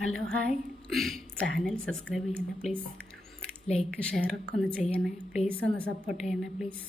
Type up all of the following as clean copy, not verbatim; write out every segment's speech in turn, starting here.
Hello hi, channel subscribe ചെയ്യണേ please. Like ഷെയറൊക്കെ ഒന്ന് ചെയ്യണേ പ്ലീസ്, ഒന്ന് സപ്പോർട്ട് ചെയ്യണേ പ്ലീസ്.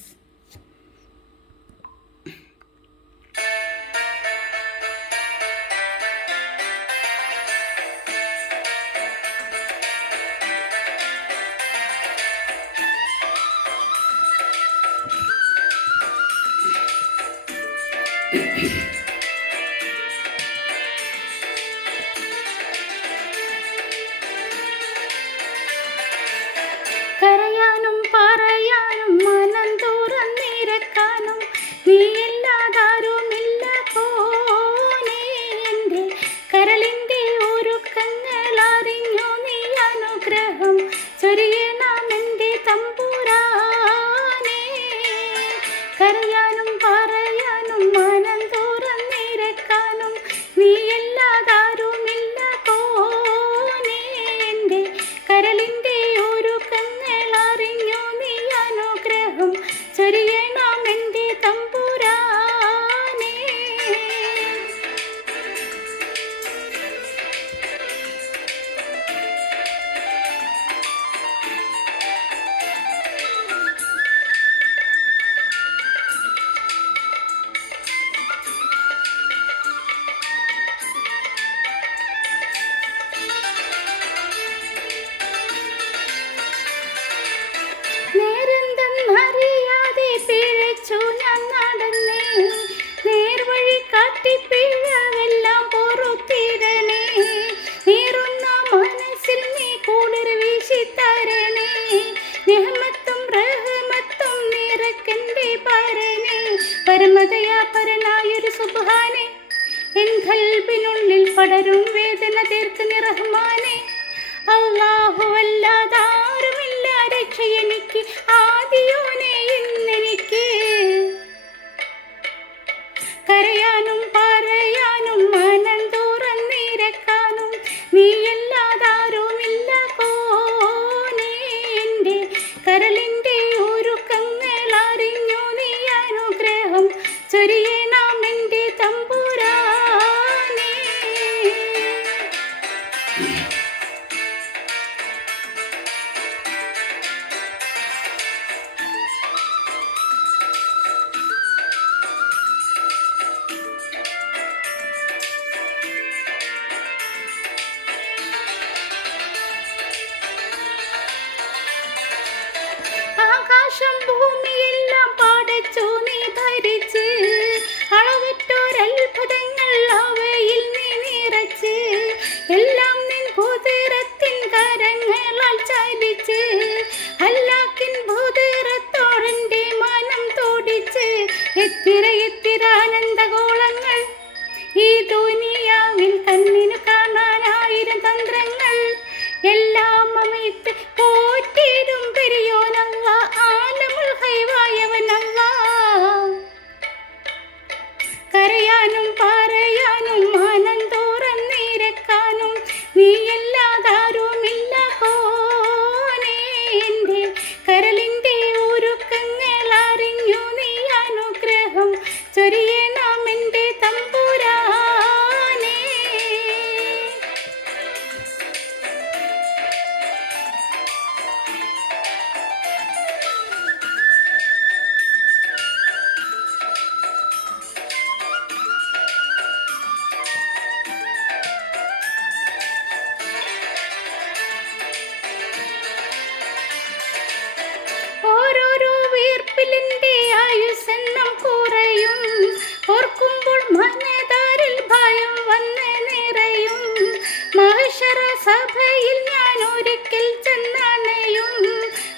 കരയാനും പറയാനും മനം തുറന്നിരക്കാനും നീയില്ലാതാരുമില്ല പോനേ. എൻ്റെ കരളിൻ്റെ ഒരുക്കങ്ങൾ അറിഞ്ഞു നീ അനുഗ്രഹം ചൊരിയണമെൻ്റെ തമ്പുരാനേ. കരയാനും പറയാനും മനം തുറന്നിരക്കാനും നീയില്ലാതാരുമില്ല പോനേ. എൻ്റെ കരളിൻ്റെ ചൊരിയണമെൻ്റെ തമ്പുരാനേ. നേരെന്തെന്നറിയാതെ പിഴച്ചു ഞാൻ നടന്നേ, നേർവഴി കാട്ടി പിഴവെല്ലാം പൊറുത്തിടണേ. നീറുന്ന മനസ്സിൽ നീ കുളിർ വീശിത്തരണേ, നിഹമത്തും റഹ്മത്തും നിറക്കെൻ്റെ പരനേ. പരമദയാപരനായൊരു സുബ്ഹാനേ, എൻ ഖൽബിനുള്ളിൽ പടരും വേദന തീർക്കുന്ന റഹ്മാനേ. അല്ലാഹുവല്ലാതാരുമില്ല രക്ഷയെനിക്ക്, ആദിയോനെ ഇന്നെനിക്ക്. കരയാനും പറയാനും മനം തുറന്നിരക്കാനും നീയല്ലാതാരുമില്ല കോനേ. എൻ്റെ കരളിൻ്റെ ഒരുക്കങ്ങൾ അറിഞ്ഞു നീ അനുഗ്രഹം ചൊരിയണമെൻ്റെ തമ്പുരാനേ. ആകാശം ഭൂമിയെല്ലാം പടച്ചു നീ ഭരിച്ച്, അളവറ്റോരത്ഭുതങ്ങൾ അവയിൽ നീ നിറച്ച്. എല്ലാം നിൻ ഭൂതീറത്തിൻ കരങ്ങളാൽ ചലിച്ച്, അല്ലാക്കിൻ ഭൂതീറത്തോടെൻ്റെ മനം തോടിച്ച്. എത്തിര എത്തിര ആനന്ദഗോളങ്ങൾ ഈ ദുനിയാവിൽ കണ്ണിനു കാണാനായിരം തന്ത്രങ്ങൾ. എല്ലാം അമിത്ത് പോറ്റിടും പെരിയോനല്ല, ആലമുൽ ഹൈവായവനല്ല. കരയാനും പറയാനും മനം തുറന്നിരക്കാനും നീയല്ലാതാരുമില്ല കോനേ. എൻ്റെ കരളിൻ്റെ ഒരുക്കങ്ങൾ അറിഞ്ഞു നീ അനുഗ്രഹം ചൊരിയണമെൻ്റെ തമ്പുരാനേ. ഓരോരോ വീർപ്പിലിൻ്റെ ആയുസ്സെണ്ണം കുറയും, ഓർക്കുമ്പോൾ മനതാരിൽ ഭയം വന്ന് നിറയും. മഹ്ശറ സഭയിൽ ഞാൻ ഒരിക്കൽ ചെന്നണയും,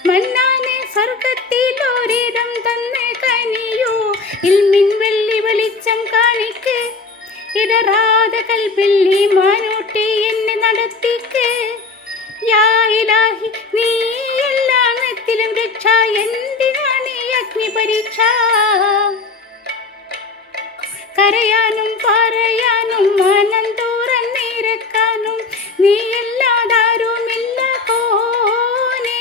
മന്നാനെ സ്വർഗത്തിലൊരിടം തന്നെ കനിയൂ. ഇൽമിൻ വെള്ളി വെളിച്ചം കാണിക്ക്, ഇടറാതെ കൽബിൽ ഈമാനൂട്ടി എന്നെ നടത്തിക്ക്. യാ ഇലാഹി നീ എല്ലാത്തിലും രക്ഷ, എന്തിനാണ് ഈ അഗ്നി പരീക്ഷ. കരയാനും പറയാനും മനം തുറന്നിരക്കാനും നീയല്ലാതാരുമില്ല കോനേ.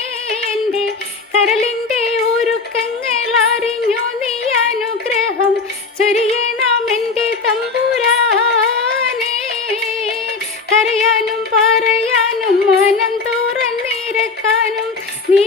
എൻ്റെ കരളിൻ്റെ ഒരുക്കങ്ങൾ അറിഞ്ഞു നീ അനുഗ്രഹം ചൊരിയണമെൻ്റെ തമ്പുരാനേ. കര കരയാനും പറയാനും മനം തുറന്നിരക്കാനും നീ